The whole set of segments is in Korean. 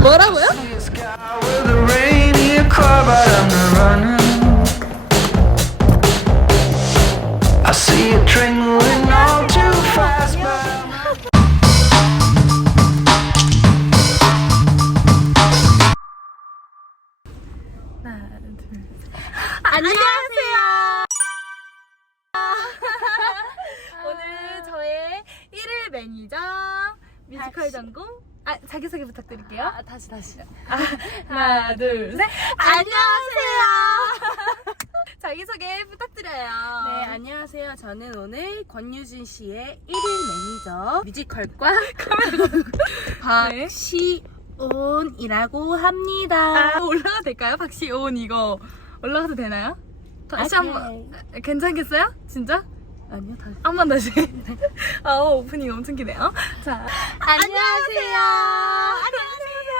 뭐라고요? With a rainy car, but I'm not running. I see a train moving all too fast, but I'm not. 하나, 둘. 안녕하세요. 오늘 저의 1일 매니저 뮤지컬 전공 아 자기소개 부탁드릴게요. 아, 다시 다시. 하나, 둘, 셋. 안녕하세요. 자기소개 부탁드려요. 네, 안녕하세요. 저는 오늘 권유진 씨의 1일 매니저 뮤지컬과 박시온이라고 합니다. 아, 올라가도 될까요? 박시온 이거 올라가도 되나요? 다시 오케이. 한번 괜찮겠어요? 진짜? 아니요, 다시. 한 번 다시. 아, 오프닝 엄청 기네요. 자, 안녕하세요. 안녕하세요.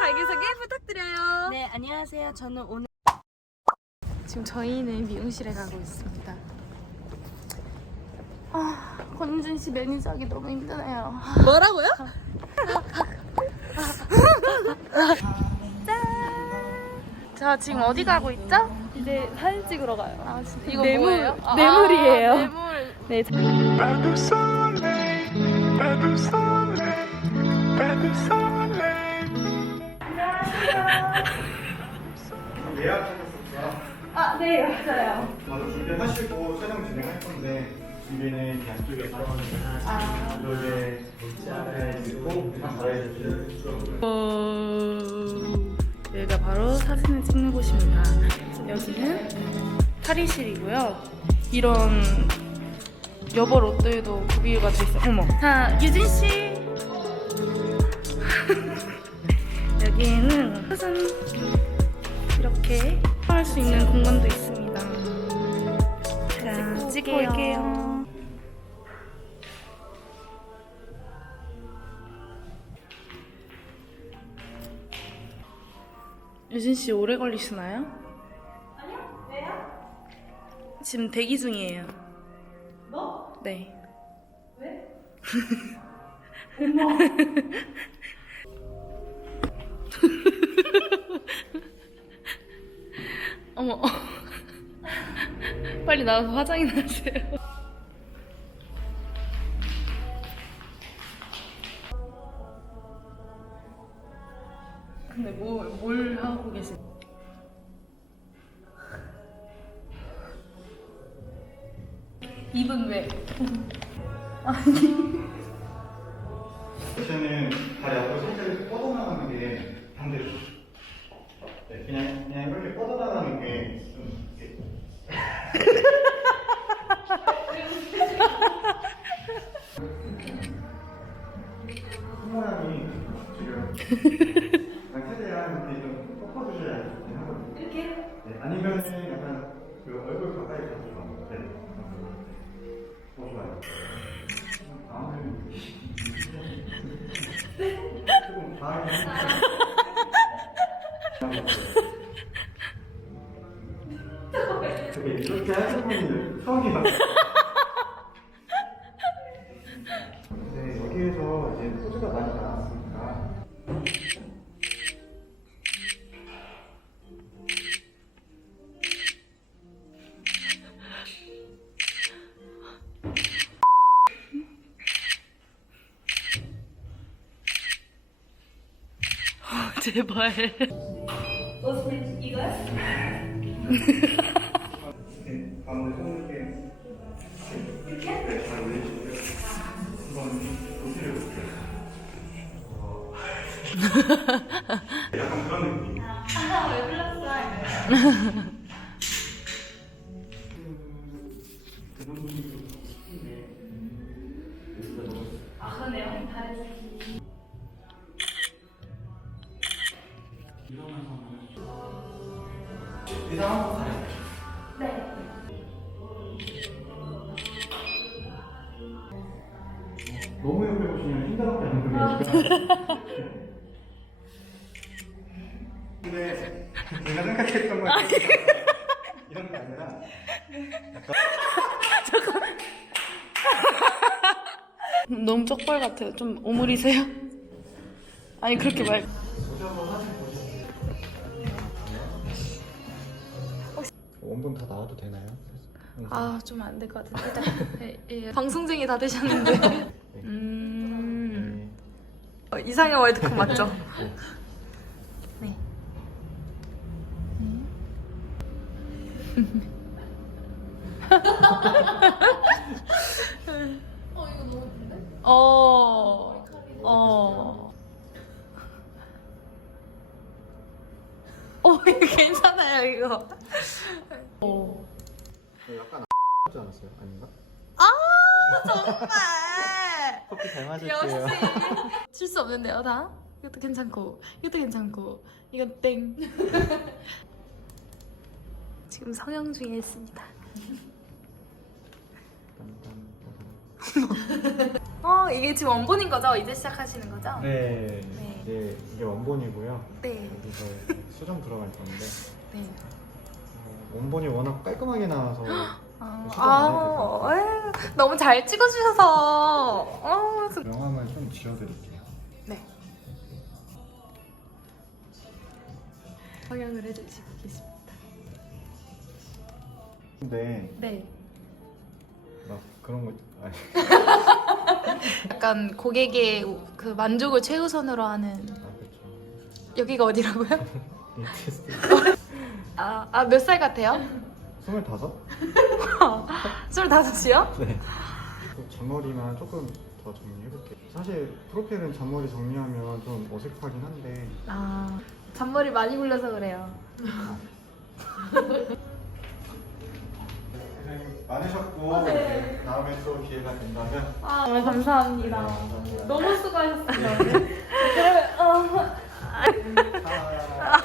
자기소개 부탁드려요. 네, 안녕하세요. 저는 오늘 지금 저희는 미용실에 가고 있습니다. 아, 권준 씨 매니저 하기 너무 힘드네요. 뭐라고요? 자, 지금 어디 가고 있죠? 이제 사진 찍으러 가요. 아, 진짜. 이거 뭐예요? 뇌물이에요. 뇌물. 네. Pas de soleil, pas de soleil. 예약하셨었죠? 아, 네, 맞아요. 바로 준비하시고 촬영 진행할 건데 준비는 양쪽에서 아. 이렇게 잘해주고 다 잘해주시고 어... 여기가 바로 사진을 찍는 곳입니다. 여기는 탈의실이고요. 이런 여벌 옷들도 구비가 돼 있어요. 어머. 자, 유진 씨. 여기에는 사진 이렇게 할 수 있는 공간도 있습니다. 자, 찍고 올게요. 유진 씨 오래 걸리시나요? 지금 대기 중이에요. 뭐? 네. 왜? 어머. 빨리 나와서 화장이나 하세요. 근데 뭐, 뭘 하고 계세 입은 왜? 저는 다리 앞으로 살짝 뻗어나가는 게 반대로 네, 그냥 그냥 이렇게 뻗어나가는 게 좀 이렇게 손가락이 지금 그냥 최대한 이렇게 좀 꺾어주셔야 좋긴 하거든요. 이렇게? 네, 아니면은 약간 그 얼굴 가까이 가서 좋아요. 네. 그게 이렇게 하시는 분이 처음이야. 제발. 약간 그런 느낌. 이상 한번 가요. 너무 옆에 보시면 힘들었게 안 보이니까. 근데 내가 생각했던 건 이런 게 아니라 너무 쪽발 같아요. 좀 오므리세요. 아니 그렇게 말. 오셔서 사진 보실게요. 원본 다 나와도 되나요? 아 좀 안 될 것 같은데 일단 예, 예. 방송쟁이 다 되셨는데 음 어, 이상형 월드컵 맞죠? 네. 어, 어. 어, 이거 괜찮아요, 이거. 어. 네, 약간 하지 않았어요? 아닌가? 정말! 커피 잘 마실게요. 역시! 칠수 없는데요, 다? 이것도 괜찮고, 이것도 괜찮고, 이건 땡. 지금 성형 중에 있습니다. 어, 이게 지금 원본인 거죠? 이제 시작하시는 거죠? 네, 네. 이제 이게 원본이고요. 네. 여기서 수정 들어갈 건데 네. 어, 원본이 워낙 깔끔하게 나와서 아, 수정 안 해도 아, 에이, 너무 잘 찍어주셔서. 어, 저- 명함을 좀 지워드릴게요. 네. 성형을 해주시고 계십니다. 근데 네. 막 그런 거 아니, 약간 고객의 그 만족을 최우선으로 하는 아 그렇죠. 여기가 어디라고요? 인테스트 아, 아몇살 같아요? 스물다섯? 스물다섯이요? 네. 또 잔머리만 조금 더 정리해볼게요. 사실 프로필은 잔머리 정리하면 좀 어색하긴 한데 아, 잔머리 많이 굴려서 그래요. 고생 많으셨고 네, 다음에 또 기회가 된다면 아, 정말 감사합니다. 감사합니다. 너무 수고하셨어요. 그러면, 어, 아,